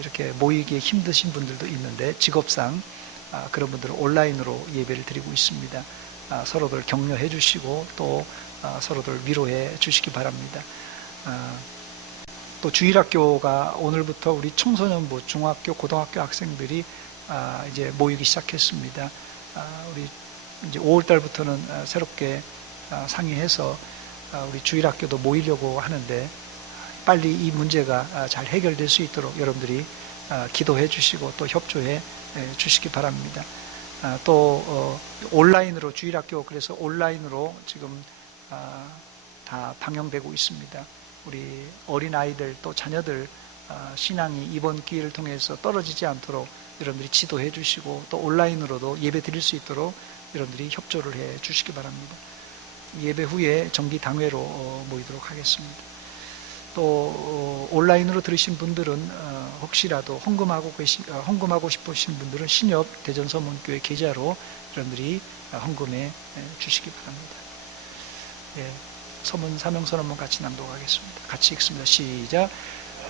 이렇게 모이기에 힘드신 분들도 있는데 직업상 그런 분들은 온라인으로 예배를 드리고 있습니다. 서로들 격려해 주시고 또 서로들 위로해 주시기 바랍니다. 또 주일학교가 오늘부터 우리 청소년부, 중학교, 고등학교 학생들이 이제 모이기 시작했습니다. 우리 이제 5월 달부터는 새롭게 상의해서 우리 주일학교도 모이려고 하는데 빨리 이 문제가 잘 해결될 수 있도록 여러분들이 기도해 주시고 또 협조해 주시기 바랍니다. 또 온라인으로 주일학교 그래서 온라인으로 지금 다 방영되고 있습니다. 우리 어린아이들 또 자녀들 신앙이 이번 기회를 통해서 떨어지지 않도록 여러분들이 지도해 주시고 또 온라인으로도 예배 드릴 수 있도록 여러분들이 협조를 해 주시기 바랍니다. 예배 후에 정기 당회로 모이도록 하겠습니다. 또 온라인으로 들으신 분들은 혹시라도 헌금하고 싶으신 분들은 신협 대전서문교회 계좌로 여러분들이 헌금해 주시기 바랍니다. 예, 서문 사명선 한번 같이 낭독하겠습니다. 같이 읽습니다. 시작.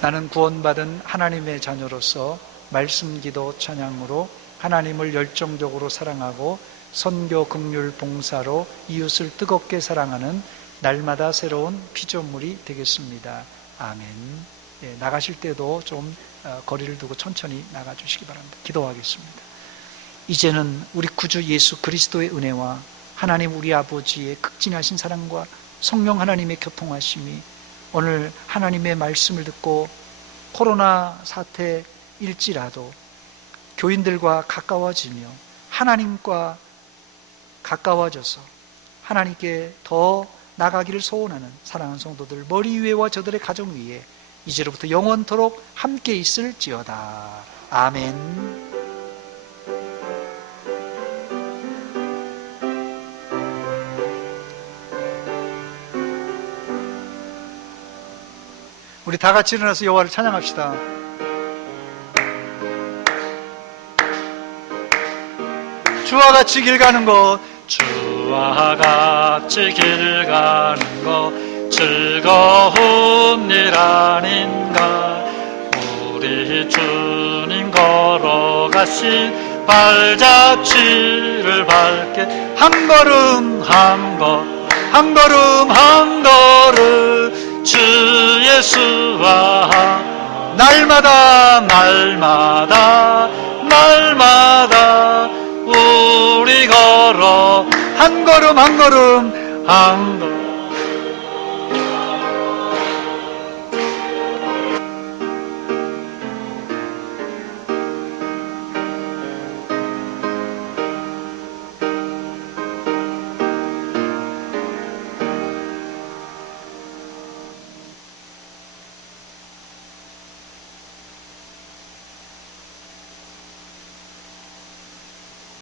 나는 구원받은 하나님의 자녀로서 말씀, 기도, 찬양으로 하나님을 열정적으로 사랑하고 선교, 긍휼, 봉사로 이웃을 뜨겁게 사랑하는 날마다 새로운 피조물이 되겠습니다. 아멘. 예, 나가실 때도 좀 거리를 두고 천천히 나가주시기 바랍니다. 기도하겠습니다. 이제는 우리 구주 예수 그리스도의 은혜와 하나님 우리 아버지의 극진하신 사랑과 성령 하나님의 교통하심이 오늘 하나님의 말씀을 듣고 코로나 사태일지라도 교인들과 가까워지며 하나님과 가까워져서 하나님께 더 나가기를 소원하는 사랑하는 성도들 머리 위에와 저들의 가정 위에 이제로부터 영원토록 함께 있을지어다. 아멘. 우리 다 같이 일어나서 여호와를 찬양합시다. 주와 같이 길 가는 것, 주와 같이 길 가는 것 즐거운 일 아닌가. 우리 주님 걸어가신 발자취를 밟게 한 걸음 한 걸음 한 걸음 주 예수와 날마다 우리 걸어 한 걸음 한 걸음